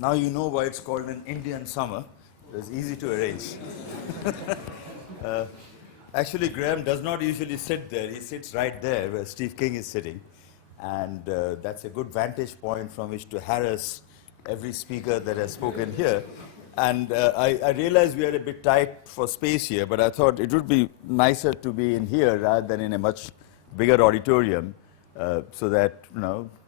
Now you know why it's called an Indian summer. It's easy to arrange. Actually, Graham does not usually sit there. He sits right there where Steve King is sitting. And that's a good vantage point from which to harass every speaker that has spoken here. And I realize we are a bit tight for space here, but I thought it would be nicer to be in here rather than in a much bigger auditorium, so that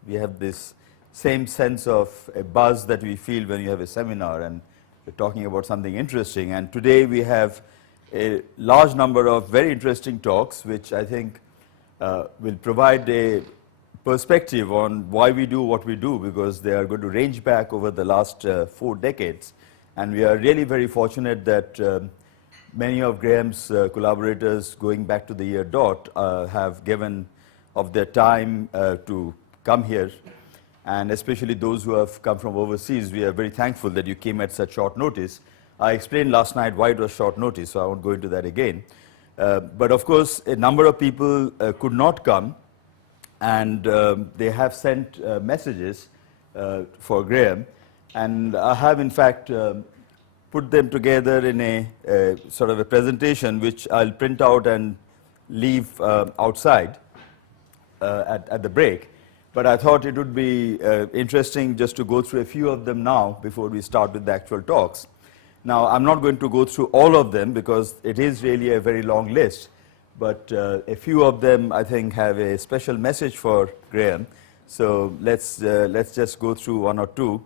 we have this same sense of a buzz that we feel when you have a seminar and we're talking about something interesting. And today we have a large number of very interesting talks, which I think will provide a perspective on why we do what we do, because they are going to range back over the last 4 decades. And we are really very fortunate that many of Graham's collaborators, going back to the year dot, have given of their time to come here. And especially those who have come from overseas, we are very thankful that you came at such short notice. I explained last night why it was short notice, so I won't go into that again. But of course, a number of people could not come, and they have sent messages for Graham. And I have, in fact, put them together in a sort of a presentation, which I'll print out and leave outside at the break. But I thought it would be interesting just to go through a few of them now before we start with the actual talks. Now, I'm not going to go through all of them because it is really a very long list. But a few of them, I think, have a special message for Graham. So let's just go through one or two.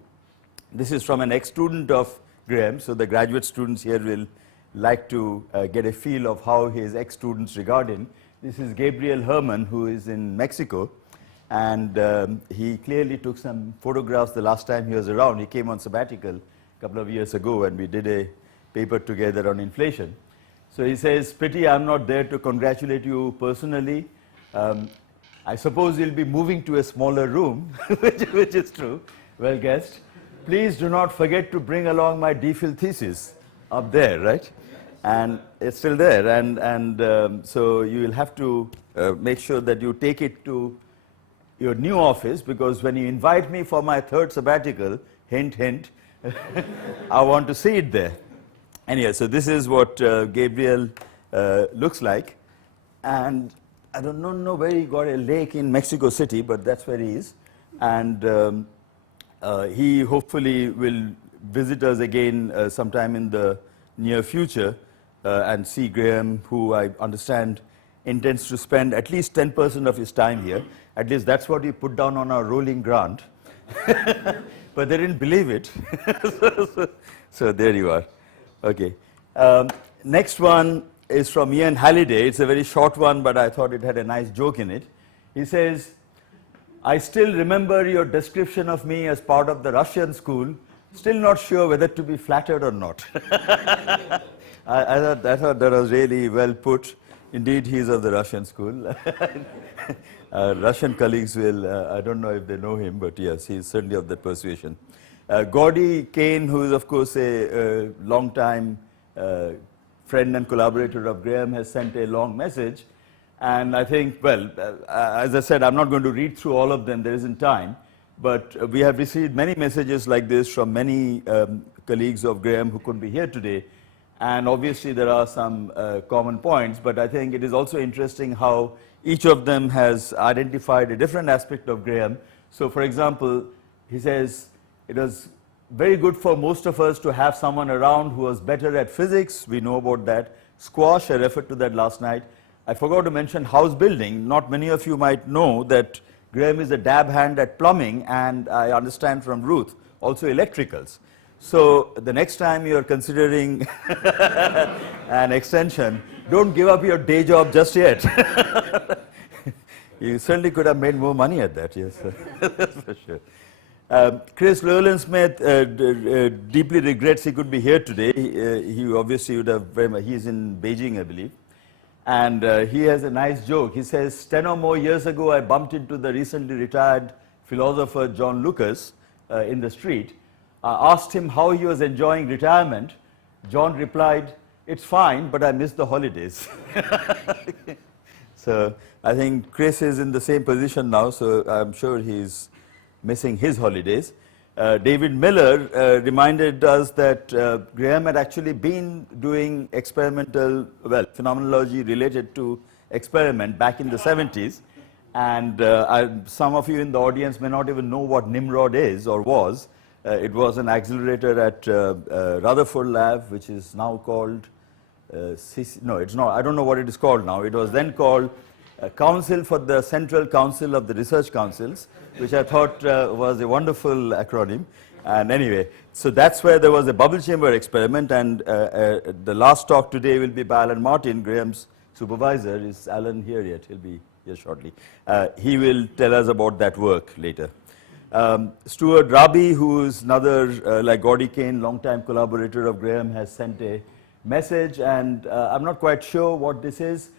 This is from an ex-student of Graham, so the graduate students here will like to get a feel of how his ex-students regard him. This is Gabriel Herman, who is in Mexico, and he clearly took some photographs the last time he was around. He came on sabbatical a couple of years ago, and we did a paper together on inflation. So he says, "Pity I'm not there to congratulate you personally. I suppose you'll be moving to a smaller room," which is true, well guessed. "Please do not forget to bring along my DPhil thesis," up there, right? And it's still there. And so you will have to make sure that you take it to your new office, because when you invite me for my 3rd sabbatical, hint, hint, I want to see it there. Anyway, so this is what Gabriel looks like. And I don't know where he got a lake in Mexico City, but that's where he is. And he hopefully will visit us again sometime in the near future and see Graham, who I understand intends to spend at least 10% of his time here. At least that's what he put down on our rolling grant. But they didn't believe it. So there you are. Okay. Next one is from Ian Halliday. It's a very short one, but I thought it had a nice joke in it. He says, "I still remember your description of me as part of the Russian school. Still not sure whether to be flattered or not." I thought that was really well put. Indeed, he's of the Russian school. Russian colleagues will, I don't know if they know him, but yes, he's certainly of that persuasion. Gordy Kane, who is, of course, a long-time friend and collaborator of Graham, has sent a long message. And I think, well, as I said, I'm not going to read through all of them. There isn't time. But we have received many messages like this from many colleagues of Graham who couldn't be here today. And obviously, there are some common points. But I think it is also interesting how each of them has identified a different aspect of Graham. So, for example, he says, "It was very good for most of us to have someone around who was better at physics." We know about that. Squash, I referred to that last night. I forgot to mention house building. Not many of you might know that Graham is a dab hand at plumbing, and I understand from Ruth, also electricals. So the next time you're considering an extension, don't give up your day job just yet. You certainly could have made more money at that, yes, that's for sure. Chris Llewellyn-Smith deeply regrets he could be here today. He obviously would have very much, he's in Beijing, I believe. And he has a nice joke. He says, 10 or more years ago, I bumped into the recently retired philosopher John Lucas in the street. I asked him how he was enjoying retirement. John replied, "It's fine, but I miss the holidays." So I think Chris is in the same position now, so I'm sure he's missing his holidays. David Miller reminded us that Graham had actually been doing experimental, well, phenomenology related to experiment back in the 70s. And some of you in the audience may not even know what Nimrod is or was. It was an accelerator at Rutherford Lab, which is now called, no, it's not, I don't know what it is called now. It was then called Council for the Central Council of the Research Councils, which I thought was a wonderful acronym. And anyway, so that's where there was a bubble chamber experiment, and the last talk today will be by Alan Martin, Graham's supervisor. Is Alan here yet? He'll be here shortly. He will tell us about that work later. Stuart Raby, who is another, like Gordy Kane, longtime collaborator of Graham, has sent a message, and I'm not quite sure what this is.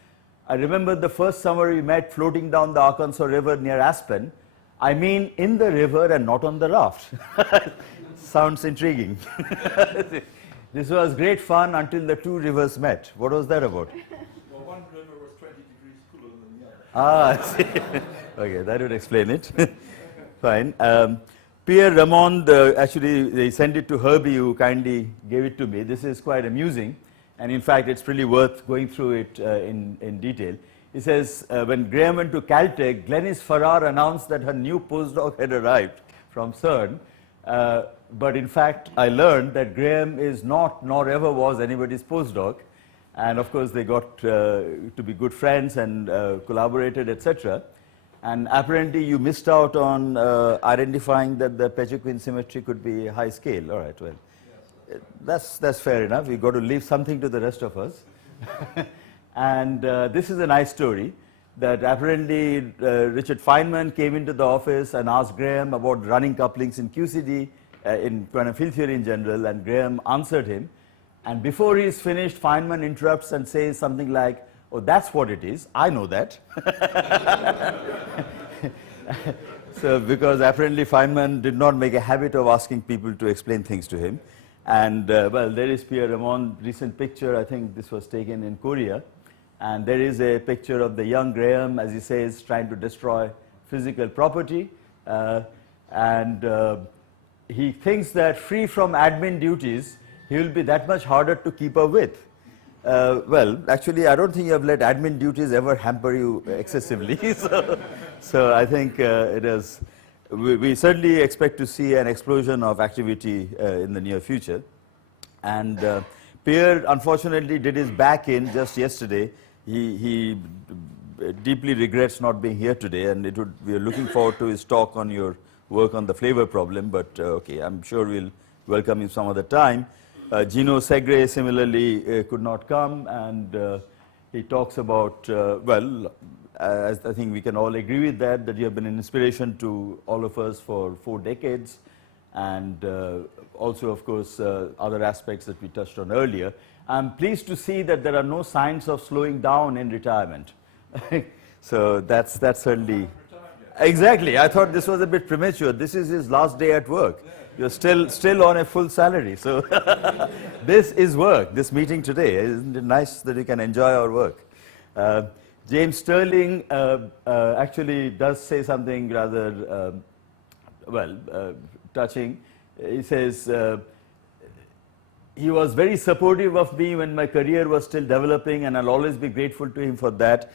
I remember the first summer we met floating down the Arkansas River near Aspen. I mean in the river and not on the raft. Sounds intriguing. This was great fun until the two rivers met. What was that about? Well, one river was 20 degrees cooler than the other. Ah, I see. Okay, that would explain it. Fine. Pierre Ramond, actually they sent it to Herbie, who kindly gave it to me. This is quite amusing. And in fact, it's really worth going through it in detail. He says, when Graham went to Caltech, Glenys Farrar announced that her new postdoc had arrived from CERN. But in fact, I learned that Graham is not, nor ever was, anybody's postdoc. And of course, they got to be good friends and collaborated, etc. And apparently, you missed out on identifying that the Pechoquin symmetry could be high scale. All right, well. That's fair enough. We've got to leave something to the rest of us. And this is a nice story that apparently Richard Feynman came into the office and asked Graham about running couplings in QCD, in quantum field theory in general, and Graham answered him. And before he's finished, Feynman interrupts and says something like, "Oh, that's what it is. I know that." So because apparently Feynman did not make a habit of asking people to explain things to him. And well, there is Pierre Ramond's recent picture. I think this was taken in Korea. And there is a picture of the young Graham, as he says, trying to destroy physical property. He thinks that free from admin duties, he will be that much harder to keep up with. Well, actually, I don't think you have let admin duties ever hamper you excessively. So I think it is. We certainly expect to see an explosion of activity in the near future. And Pierre, unfortunately, did his back in just yesterday. He deeply regrets not being here today, and we are looking forward to his talk on your work on the flavor problem. But okay, I'm sure we'll welcome him some other time. Gino Segre similarly could not come, and he talks about, well, I think we can all agree with that you have been an inspiration to all of us for 4 decades, and also, of course, other aspects that we touched on earlier. I'm pleased to see that there are no signs of slowing down in retirement. So that's certainly... Exactly. I thought this was a bit premature. This is his last day at work. You're still on a full salary. So this is work, this meeting today. Isn't it nice that you can enjoy our work? James Sterling actually does say something rather, touching. He says, he was very supportive of me when my career was still developing, and I'll always be grateful to him for that.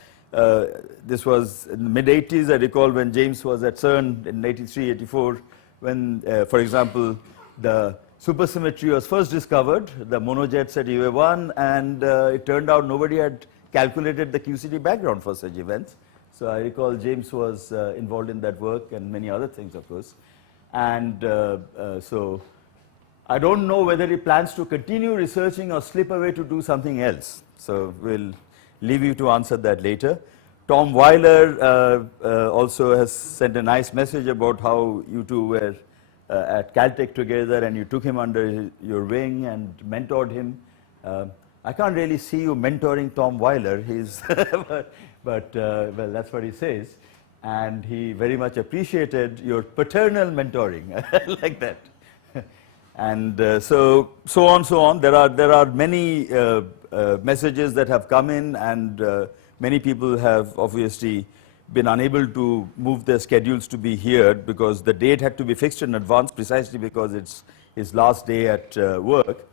This was in the mid-80s, I recall, when James was at CERN in 83, 84, when, for example, the supersymmetry was first discovered, the monojets at UA1, and it turned out nobody had calculated the QCD background for such events. So I recall James was involved in that work and many other things, of course. And so I don't know whether he plans to continue researching or slip away to do something else. So we'll leave you to answer that later. Tom Weiler also has sent a nice message about how you two were at Caltech together and you took him under your wing and mentored him. I can't really see you mentoring Tom Weiler, he's but well, that's what he says. And he very much appreciated your paternal mentoring, like that. And so on. There are many messages that have come in, and many people have obviously been unable to move their schedules to be here because the date had to be fixed in advance precisely because it's his last day at work.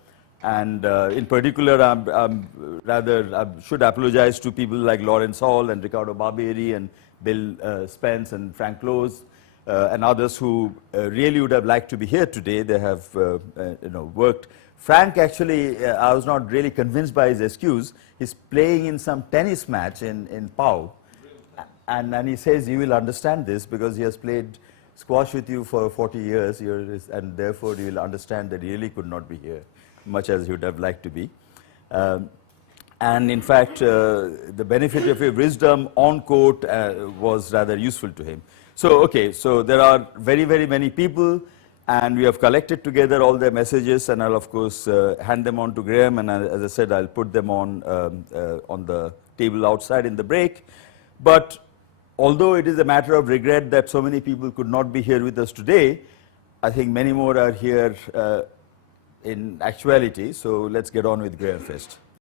And in particular, I should apologize to people like Lawrence Hall and Ricardo Barberi and Bill Spence and Frank Close and others who really would have liked to be here today. They have worked. Frank actually, I was not really convinced by his excuse. He's playing in some tennis match in Pau. And he says, you will understand this because he has played squash with you for 40 years, and therefore you will understand that he really could not be here, much as he would have liked to be. And in fact, the benefit of your wisdom on court was rather useful to him. So, okay, so there are very, very many people, and we have collected together all their messages, and I'll of course hand them on to Graham, and as I said, I'll put them on the table outside in the break. But although it is a matter of regret that so many people could not be here with us today, I think many more are here in actuality, so let's get on with GrahamFest.